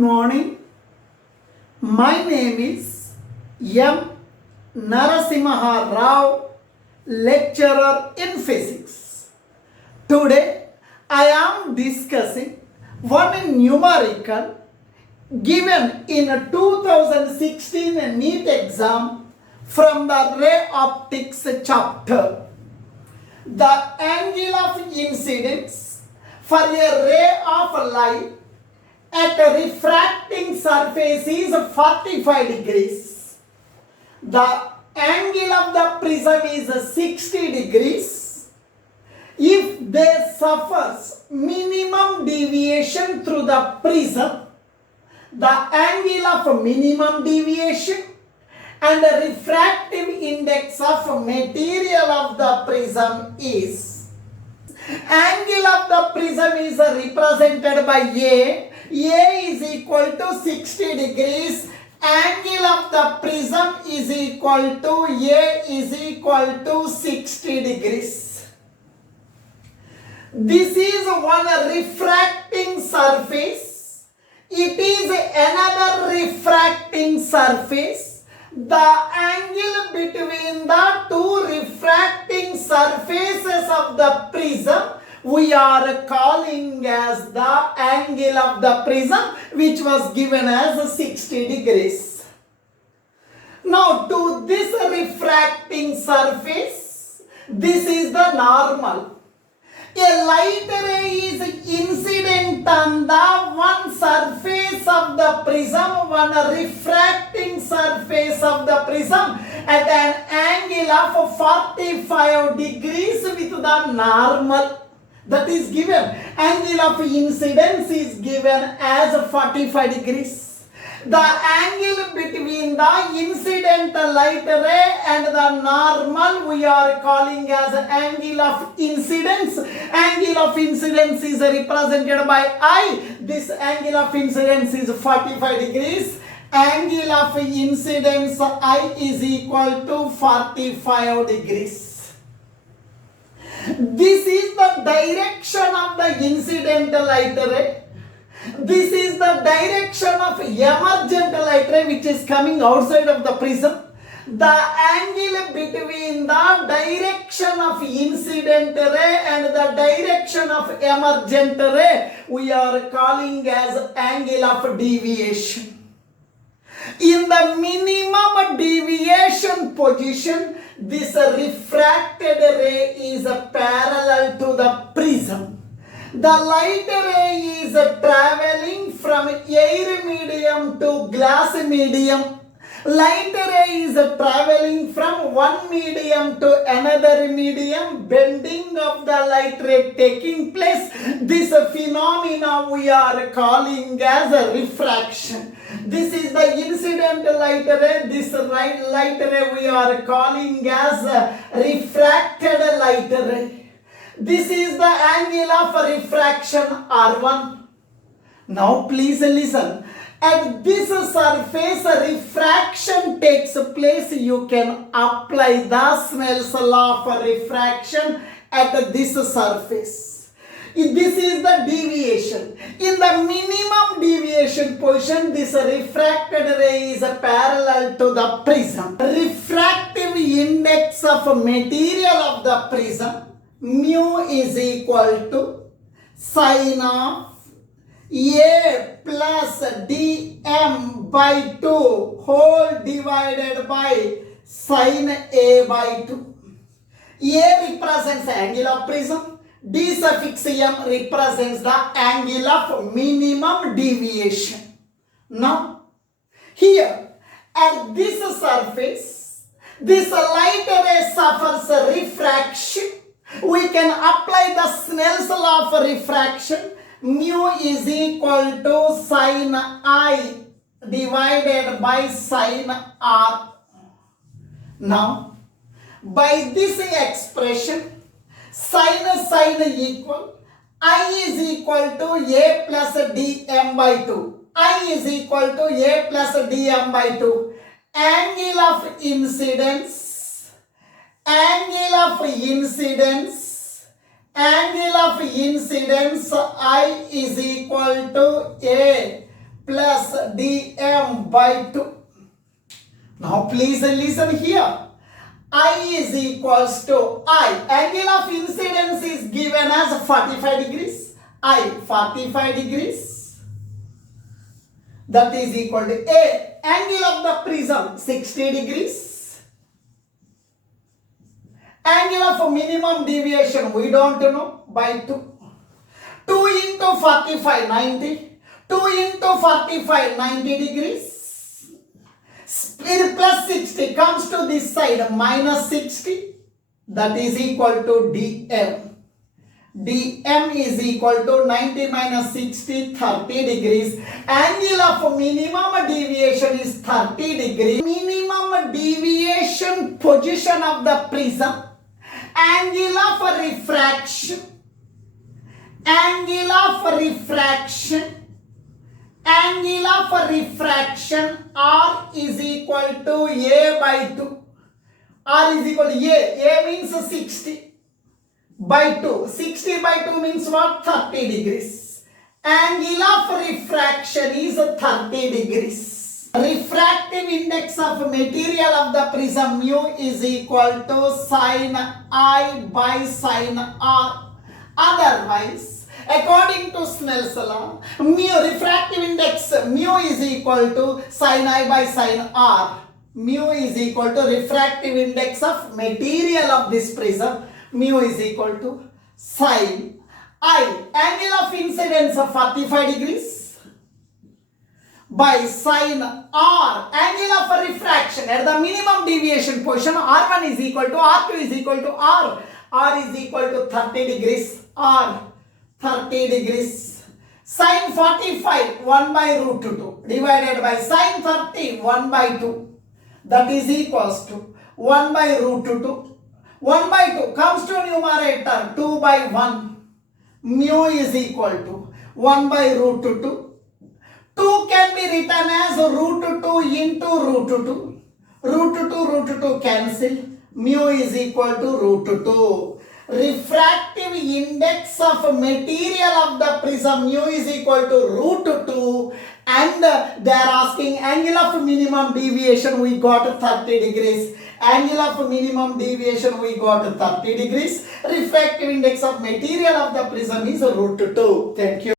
morning. My name is M. NARASIMHARAO, lecturer in physics. Today I am discussing one numerical given in a 2016 NEET exam from the ray optics chapter. The angle of incidence for a ray of light at a refracting surface is 45 degrees. The angle of the prism is 60 degrees. If there suffers minimum deviation through the prism, the angle of minimum deviation and the refractive index of material of the prism is. Angle of the prism is represented by A. A is equal to 60 degrees. Angle of the prism is equal to A is equal to 60 degrees. This is one refracting surface. It is another refracting surface. The angle between the two refracting surfaces of the prism we are calling as the angle of the prism, which was given as 60 degrees. Now to this refracting surface, this is the normal. A light ray is incident on the one surface of the prism, one refracting surface of the prism at an angle of 45 degrees with the normal. That is given. Angle of incidence is given as 45 degrees. The angle between the incident light ray and the normal we are calling as angle of incidence. Angle of incidence is represented by I. This angle of incidence is 45 degrees. Angle of incidence I is equal to 45 degrees. This is the direction of the incident light ray. This is the direction of emergent light ray which is coming outside of the prism. The angle between the direction of incident ray and the direction of emergent ray we are calling as angle of deviation. In the minimum deviation position, this refracted ray is parallel to the prism. The light ray is traveling from air medium to glass medium. Light ray is traveling from one medium to another medium, bending of the light ray taking place. This phenomena we are calling as a refraction. This is the incident light ray. This light ray we are calling as a refracted light ray. This is the angle of refraction R1. Now please listen. At this surface refraction takes place. You can apply the Snell's law of refraction at this surface. This is the deviation. In the minimum deviation position, this refracted ray is parallel to the prism. Refractive index of material of the prism, mu is equal to sine of A plus dm by 2 whole divided by sine A by 2. A represents angle of prism. D suffix m represents the angle of minimum deviation. Now, here at this surface, this light ray suffers refraction. We can apply the Snell's law of refraction. Mu is equal to sine I divided by sine R. Now, by this expression, sine equal, I is equal to A plus dm by 2. I is equal to A plus dm by 2. Angle of incidence, angle of incidence I is equal to A plus dm by 2. Now please listen here. I is equals to I. Angle of incidence is given as 45 degrees. I 45 degrees. That is equal to A. Angle of the prism 60 degrees. Angle of minimum deviation we don't know, by 2. 2 into 45 90. 2 into 45 90 degrees. Plus 60 comes to this side minus 60. That is equal to dm. dm is equal to 90 minus 60, 30 degrees. Angle of minimum deviation is 30 degrees. Minimum deviation position of the prism. Angle of refraction. Angle of refraction. Angle of refraction R is equal to A by 2. R is equal to A. A means 60 by 2. 60 by 2 means what? 30 degrees. Angle of refraction is 30 degrees. Refractive index of material of the prism mu is equal to sin I by sin R. Otherwise, according to Snell's law, refractive index mu is equal to sin I by sin R. Mu is equal to refractive index of material of this prism. Mu is equal to sin I. Angle of incidence of 45 degrees by sin R. Angle of refraction at the minimum deviation position R1 is equal to R2 is equal to R. R is equal to 30 degrees. R 30 degrees. Sin 45 1 by root 2 divided by sin 30 1 by 2. That is equals to 1 by root 2. 1 by 2 comes to numerator 2 by 1. Mu is equal to 1 by root 2. 2 can be written as root 2 into root 2. Root 2 cancel. Mu is equal to root 2. Refractive index of material of the prism mu is equal to root 2, and they are asking angle of minimum deviation we got 30 degrees. Angle of minimum deviation we got 30 degrees. Refractive index of material of the prism is root 2. Thank you.